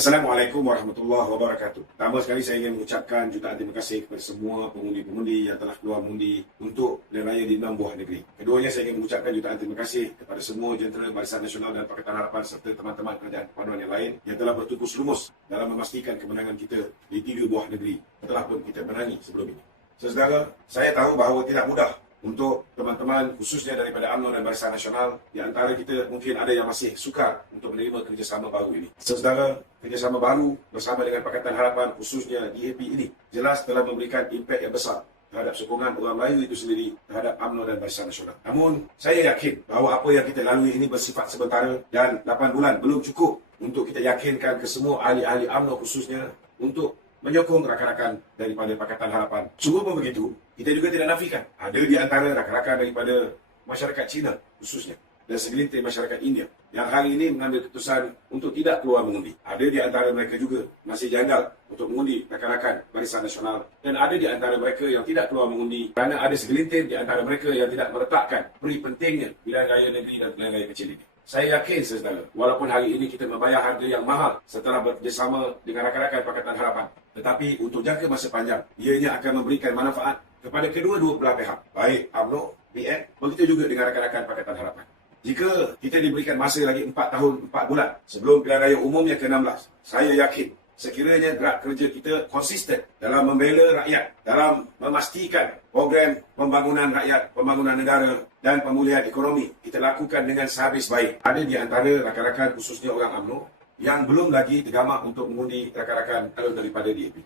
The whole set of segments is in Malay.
Assalamualaikum warahmatullahi wabarakatuh. Pertama sekali saya ingin mengucapkan jutaan terima kasih kepada semua pengundi-pengundi yang telah keluar mengundi untuk pilihan raya di 6 buah negeri. Keduanya saya ingin mengucapkan jutaan terima kasih kepada semua jentera Barisan Nasional dan Pakatan Harapan serta teman-teman kerajaan perpaduan yang lain yang telah bertukus lumus dalam memastikan kemenangan kita di 3 buah negeri setelah pun kita menangi sebelum ini. Saudara, saya tahu bahawa tidak mudah untuk teman-teman khususnya daripada UMNO dan Barisan Nasional, di antara kita mungkin ada yang masih sukar untuk menerima kerjasama baru ini. Saudara, kerjasama baru bersama dengan Pakatan Harapan khususnya DAP ini jelas telah memberikan impak yang besar terhadap sokongan orang Melayu itu sendiri terhadap UMNO dan Barisan Nasional. Namun, saya yakin bahawa apa yang kita lalui ini bersifat sementara dan 8 bulan belum cukup untuk kita yakinkan ke semua ahli-ahli UMNO khususnya untuk menyokong rakan-rakan daripada Pakatan Harapan. Sungguh pun begitu, kita juga tidak nafikan ada di antara rakan-rakan daripada masyarakat Cina khususnya dan segelintir masyarakat India yang hari ini mengambil keputusan untuk tidak keluar mengundi. Ada di antara mereka juga masih janggal untuk mengundi rakan-rakan Barisan Nasional dan ada di antara mereka yang tidak keluar mengundi kerana ada segelintir di antara mereka yang tidak meletakkan peri pentingnya pilihan raya negeri dan pilihan raya kecil ini. Saya yakin saudara, walaupun hari ini kita membayar harga yang mahal setelah bekerjasama dengan rakan-rakan Pakatan Harapan, tetapi untuk jangka masa panjang, ianya akan memberikan manfaat kepada kedua-dua belah pihak, baik UMNO, PN, begitu juga dengan rakan-rakan Pakatan Harapan. Jika kita diberikan masa lagi 4 tahun, 4 bulan sebelum pilihan raya umum yang ke-16, saya yakin sekiranya gerak kerja kita konsisten dalam membela rakyat, dalam memastikan program pembangunan rakyat, pembangunan negara dan pemulihan ekonomi kita lakukan dengan sehabis baik. Ada di antara rakan-rakan khususnya orang UMNO yang belum lagi tergamak untuk mengundi rakan-rakan daripada DAP.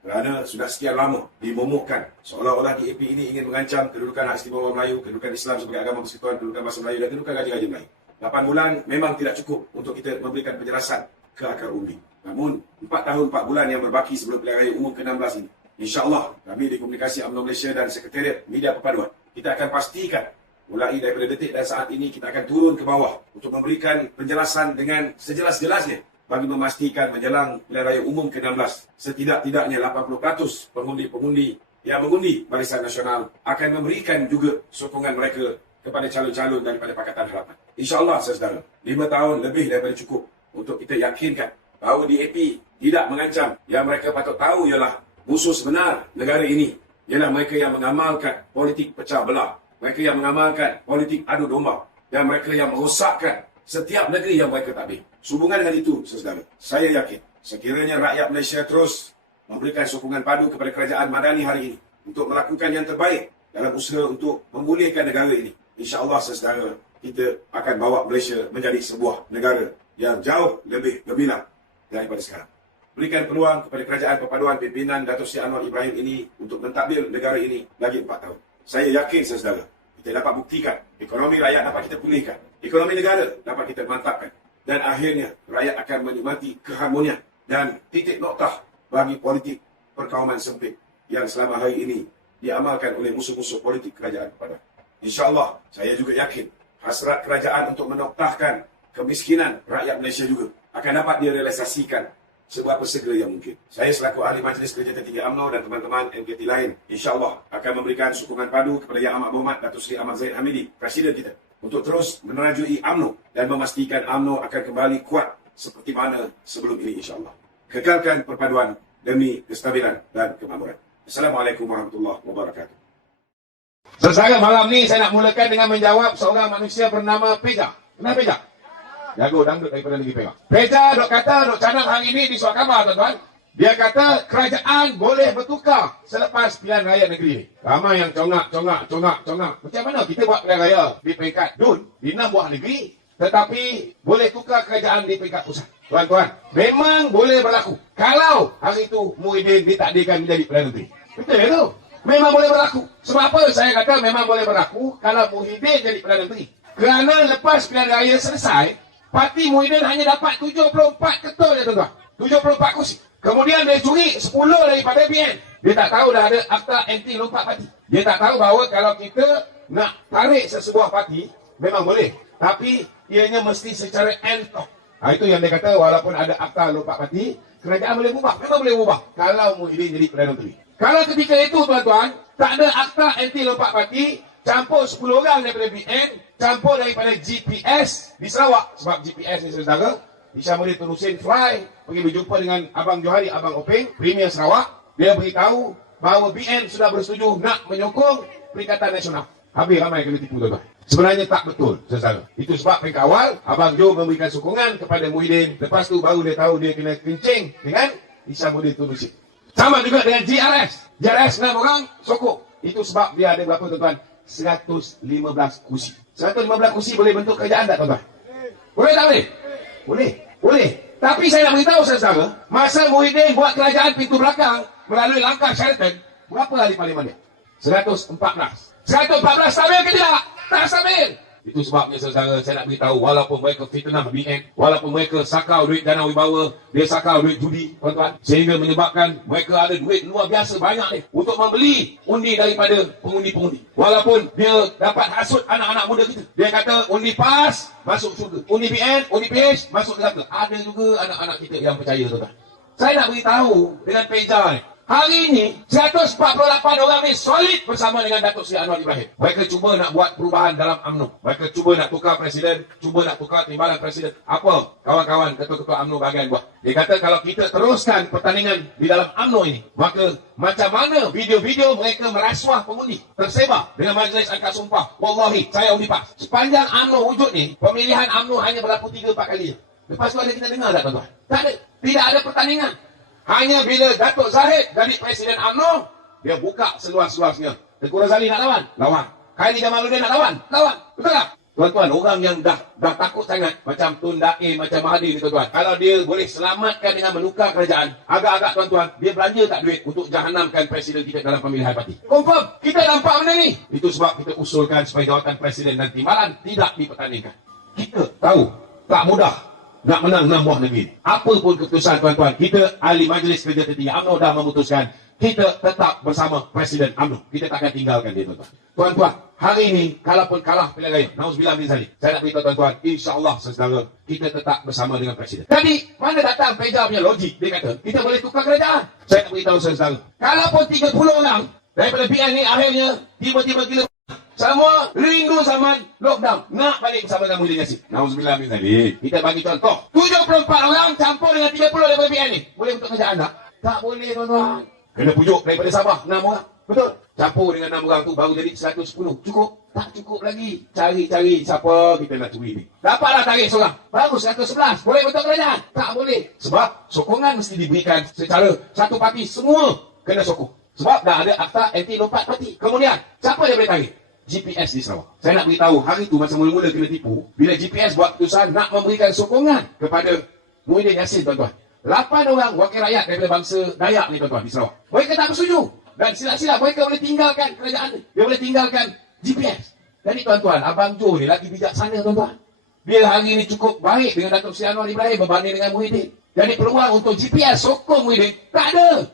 Kerana sudah sekian lama dimomokkan seolah-olah DAP ini ingin mengancam kedudukan hak istimewa Melayu, kedudukan Islam sebagai agama persekutuan, kedudukan bahasa Melayu dan kedudukan gaji-gaji Melayu. 8 bulan memang tidak cukup untuk kita memberikan penjelasan ke akar umbi. Namun, 4 tahun 4 bulan yang berbaki sebelum pilihan raya umum ke-16 ini, insya-Allah kami di Komunikasi UMNO Malaysia dan Sekretariat Media Perpaduan, kita akan pastikan mulai daripada detik dan saat ini kita akan turun ke bawah untuk memberikan penjelasan dengan sejelas-jelasnya bagi memastikan menjelang pilihan raya umum ke-16 setidak-tidaknya 80% pengundi-pengundi yang mengundi Barisan Nasional akan memberikan juga sokongan mereka kepada calon-calon daripada Pakatan Harapan. InsyaAllah saudara, 5 tahun lebih daripada cukup untuk kita yakinkan bahawa DAP tidak mengancam. Yang mereka patut tahu ialah musuh sebenar negara ini ialah mereka yang mengamalkan politik pecah belah, mereka yang mengamalkan politik adu domba dan mereka yang merosakkan setiap negeri yang mereka tabik. Sehubungan dengan itu, saudara, saya yakin sekiranya rakyat Malaysia terus memberikan sokongan padu kepada kerajaan Madani hari ini untuk melakukan yang terbaik dalam usaha untuk memulihkan negara ini, insya-Allah saudara, kita akan bawa Malaysia menjadi sebuah negara yang jauh lebih gemilang daripada sekarang. Berikan peluang kepada kerajaan perpaduan pimpinan Datuk Seri Anwar Ibrahim ini untuk mentadbir negara ini lagi 4 tahun. Saya yakin saudara, kita dapat buktikan ekonomi rakyat dapat kita pulihkan, ekonomi negara dapat kita mantapkan dan akhirnya rakyat akan menikmati keharmonian dan titik noktah bagi politik perkauman sempit yang selama hari ini diamalkan oleh musuh-musuh politik kerajaan perpaduan. InsyaAllah, saya juga yakin hasrat kerajaan untuk menoktahkan kemiskinan rakyat Malaysia juga akan dapat direalisasikan seberapa segera yang mungkin. Saya selaku ahli Majlis Kerja Tertinggi UMNO dan teman-teman MKT lain, insya-Allah akan memberikan sokongan padu kepada Yang Amat Berhormat Datuk Seri Ahmad Zahid Hamidi, Presiden kita, untuk terus menerajui UMNO dan memastikan UMNO akan kembali kuat seperti mana sebelum ini insya-Allah. Kekalkan perpaduan demi kestabilan dan kemakmuran. Assalamualaikum warahmatullahi wabarakatuh. Saudara, malam ni saya nak mulakan dengan menjawab seorang manusia bernama Peja. Kenapa Peja? Jago dangdut daripada Negeri Perak. Peja dok kata, dok canang hari ini di surat khabar tuan-tuan. Dia kata kerajaan boleh bertukar selepas pilihan raya negeri ini. Ramai yang congak. Macam mana kita buat pilihan raya di peringkat DUN, di 6 buah negeri, tetapi boleh tukar kerajaan di peringkat pusat. Tuan-tuan, memang boleh berlaku. Kalau hari itu Muhyiddin ditakdirkan menjadi Perdana Menteri. Betul itu? Memang boleh berlaku. Sebab apa saya kata memang boleh berlaku kalau Muhyiddin jadi Perdana Menteri? Kerana lepas pilihan raya selesai, parti Muhyiddin hanya dapat 74 ketua je tuan-tuan. 74 kursi. Kemudian dia curi 10 daripada PN. Dia tak tahu dah ada akta anti lompat parti. Dia tak tahu bahawa kalau kita nak tarik sesebuah parti, memang boleh. Tapi ianya mesti secara end-top. Itu yang dia kata walaupun ada akta lompat parti, kerajaan boleh ubah. Kenapa boleh ubah? Kalau Muhyiddin jadi Perdana Menteri. Kalau ketika itu tuan-tuan, tak ada akta anti lompat parti, campur 10 orang daripada BN, campur daripada GPS di Sarawak. Sebab GPS ni saudara, Hishamuddin terusin fly pergi berjumpa dengan Abang Johari, Abang Openg, Premier Sarawak. Dia beritahu bahawa BN sudah bersetuju nak menyokong Perikatan Nasional. Habis ramai kena tipu tuan-tuan. Sebenarnya tak betul, saudara. Itu sebab peringkat awal Abang Jo memberikan sokongan kepada Muhyiddin. Lepas tu baru dia tahu dia kena kencing dengan Hishamuddin terusin. Sama juga dengan JRS. JRS 6 orang sokong. Itu sebab dia ada berapa tuan-tuan? 115 kursi. 115 kursi boleh bentuk kerajaan tak tuan-tuan? Boleh tak boleh? Boleh. Boleh. Tapi saya nak beritahu saudara, masa Muhyiddin buat kerajaan pintu belakang melalui langkah Sheraton, berapa ahli parlimen dia? 114. 114 stabil ke tidak? Tak stabil. Itu sebabnya saudara, saya nak beritahu, walaupun mereka fitnah BN, walaupun mereka sakau duit dana wibawa, dia sakau duit judi, tuan-tuan, sehingga menyebabkan mereka ada duit luar biasa banyak ni untuk membeli undi daripada pengundi-pengundi. Walaupun dia dapat hasut anak-anak muda kita. Dia kata undi PAS masuk syurga, undi BN, undi PH masuk neraka. Ada juga anak-anak kita yang percaya, tuan-tuan. Saya nak beritahu dengan Peja ni, hari ini 148 orang ni solid bersama dengan Datuk Seri Anwar Ibrahim. Mereka cuba nak buat perubahan dalam UMNO. Mereka cuba nak tukar presiden, cuba nak tukar timbalan presiden. Apa kawan-kawan ketua-ketua UMNO bahagian buat? Dia kata kalau kita teruskan pertandingan di dalam UMNO ini, maka macam mana video-video mereka merasuah pengundi tersebar dengan majlis angkat sumpah. Wallahi, saya undi PAS. Sepanjang UMNO wujud ni, pemilihan UMNO hanya berlaku 3-4 kali. Lepas tu ada kita dengar tak tuan-tuan? Tak ada. Tidak ada pertandingan. Hanya bila Datuk Zahid jadi Presiden UMNO, dia buka seluas-luasnya. Tengku Razali nak lawan? Lawan. Khairi Jamaluddin nak lawan? Lawan. Betul tak? Tuan-tuan, orang yang dah takut sangat, macam Tun Dae, macam Mahathir ni tuan-tuan, kalau dia boleh selamatkan dengan menukar kerajaan, agak-agak tuan-tuan, dia belanja tak duit untuk jahanamkan Presiden kita dalam pemilihan parti. Confirm, kita nampak benda ni. Itu sebab kita usulkan supaya jawatan Presiden dan timbalan tidak dipertandingkan. Kita tahu, tak mudah nak menang 6 buah negeri. Apa pun keputusan tuan-tuan, kita ahli majlis kerja tertinggi UMNO dah memutuskan, kita tetap bersama Presiden UMNO. Kita tak akan tinggalkan dia tuan-tuan. Tuan-tuan, hari ini kalaupun kalah pilihan raya, nauzubillah min zalik, saya nak beritahu tuan-tuan, insya-Allah saudara, kita tetap bersama dengan Presiden. Jadi, mana datang Peja punya logik? Dia kata, kita boleh tukar kerajaan. Saya nak beritahu saudara, kalaupun 30 orang daripada BN ni akhirnya tiba-tiba gila, semua rindu zaman lockdown, nak balik bersama dengan Muhyiddin Yassin. Nauzubillah min zalik. Kita bagi contoh, 74 orang campur dengan 30 daripada BN ni. Boleh untuk kerajaan tak? Tak boleh tuan-tuan. Kena pujuk daripada Sabah 6 orang. Betul? Campur dengan 6 orang tu baru jadi 110. Cukup? Tak cukup lagi. Cari-cari siapa kita nak curi ni. Dapatlah tarik seorang. Baru 111. Boleh untuk kerajaan? Tak boleh. Sebab sokongan mesti diberikan secara satu parti. Semua kena sokong. Sebab dah ada akta anti lompat parti. Kemudian, siapa dia boleh tarik? GPS di Sarawak. Saya nak beritahu, hari tu masa mula-mula kena tipu, bila GPS buat keputusan nak memberikan sokongan kepada Muhyiddin Yassin, tuan-tuan. 8 orang wakil rakyat daripada bangsa Dayak ni, tuan-tuan, di Sarawak. Mereka tak bersetuju. Dan sila-sila mereka boleh tinggalkan kerajaan ni. Dia boleh tinggalkan GPS. Jadi, tuan-tuan, Abang Jo ni lagi bijaksana, tuan-tuan. Dia hari ni cukup baik dengan Datuk Seri Anwar Ibrahim berbanding dengan Muhyiddin. Jadi, peluang untuk GPS sokong Muhyiddin tak ada.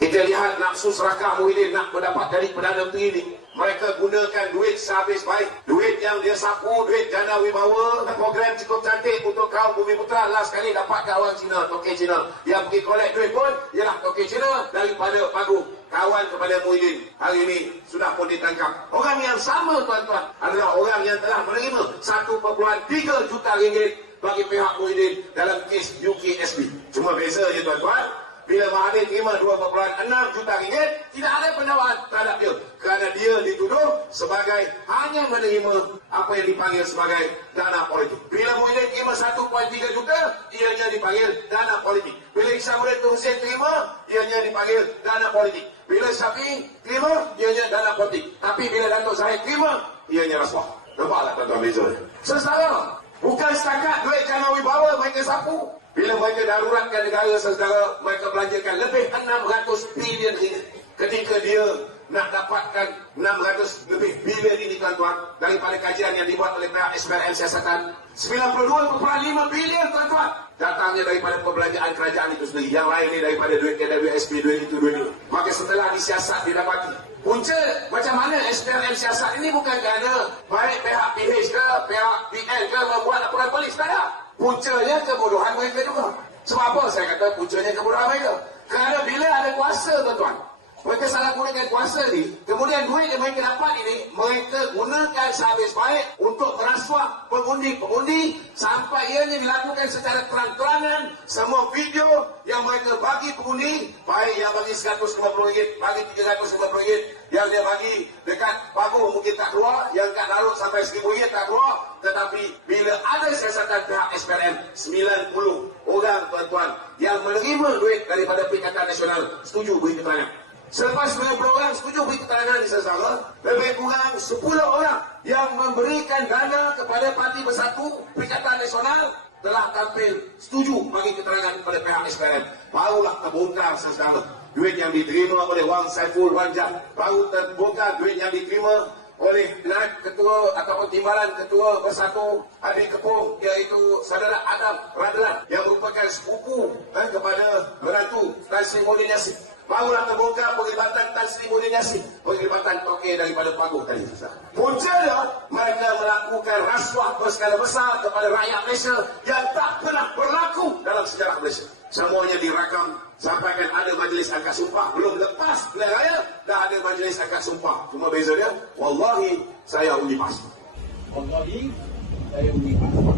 Kita lihat nafsu serakah Muhyiddin nak mendapat dari Perdana Menteri ini. Mereka gunakan duit sehabis baik. Duit yang dia sapu, duit jana wibawa. Program cukup cantik untuk kaum Bumi Putra. Last sekali dapat kawan Cina, Tokek Cina. Yang pergi collect duit pun ialah Tokek Cina daripada Pagu. Kawan kepada Muhyiddin hari ini sudah pun ditangkap. Orang yang sama tuan-tuan adalah orang yang telah menerima 1.3 juta ringgit bagi pihak Muhyiddin dalam kes UKSB. Cuma beza je tuan-tuan, bila Mahathir terima 2.6 juta ringgit, tidak ada pendakwaan terhadap dia. Kerana dia dituduh sebagai hanya menerima apa yang dipanggil sebagai dana politik. Bila Muhyiddin terima 1.3 juta, ianya dipanggil dana politik. Bila Hishamuddin Hussein terima, ianya dipanggil dana politik. Bila Syafiq terima, ianya dana politik. Tapi bila Datuk Zahid terima, ianya rasuah. Nampaklah tuan-tuan beza. Sesaudara, bukan setakat duit jana wibawa mereka sapu. Bila mereka daruratkan negara, saudara, mereka belanjakan lebih 600 bilion ringgit. Ketika dia nak dapatkan 600 lebih bilion ini, tuan-tuan, daripada kajian yang dibuat oleh pihak SPRM Siasatan, 92.5 bilion, tuan-tuan, datangnya daripada perbelanjaan kerajaan itu sendiri. Yang lain ni daripada duit KWSP, duit itu, duit itu. Maka setelah disiasat, didapati. Punca macam mana SPRM siasat ini bukan kerana baik pihak PH ke, pihak BN ke membuat laporan polis, tak ada. Puncanya kebodohan mereka juga. Sebab apa saya kata puncanya kebodohan mereka? Kerana bila ada kuasa, tuan-tuan, Mereka salah gunakan kuasa ni, kemudian duit yang mereka dapat ini, mereka gunakan sehabis baik untuk merasuah pengundi-pengundi sampai ianya dilakukan secara terang-terangan. Semua video yang mereka bagi pengundi, baik yang bagi RM150, bagi RM350, yang dia bagi dekat pagu mungkin tak keluar, yang kat Larut sampai RM1,000 tak keluar. Tetapi bila ada siasatan pihak SPRM, 90 orang tuan-tuan yang menerima duit daripada Perikatan Nasional setuju beri keterangan. Selepas 90 orang setuju beri keterangan di Sarawak, lebih kurang 10 orang yang memberikan dana kepada Parti Bersatu Perikatan Nasional telah tampil setuju bagi keterangan kepada pihak SPRM. Barulah terbongkar Sarawak. Duit yang diterima oleh Wang Saiful Ranjab, baru terbongkar duit yang diterima oleh ketua ataupun timbalan ketua Bersatu Adik Kepung, iaitu saudara Adam Radlan yang merupakan sepupu kepada menantu Tan Sri Muhyiddin Yassin. Barulah terbongkar penglibatan Tan Sri Muhyiddin Yassin, penglibatan toke daripada paguh tadi. Puncanya mereka melakukan rasuah berskala besar kepada rakyat Malaysia yang tak pernah berlaku dalam sejarah Malaysia. Semuanya dirakam, sampaikan ada majlis akad sumpah, belum lepas pilihan raya dah ada majlis akad sumpah. Cuma beza dia, wallahi saya undi PAS. Wallahi saya undi PAS.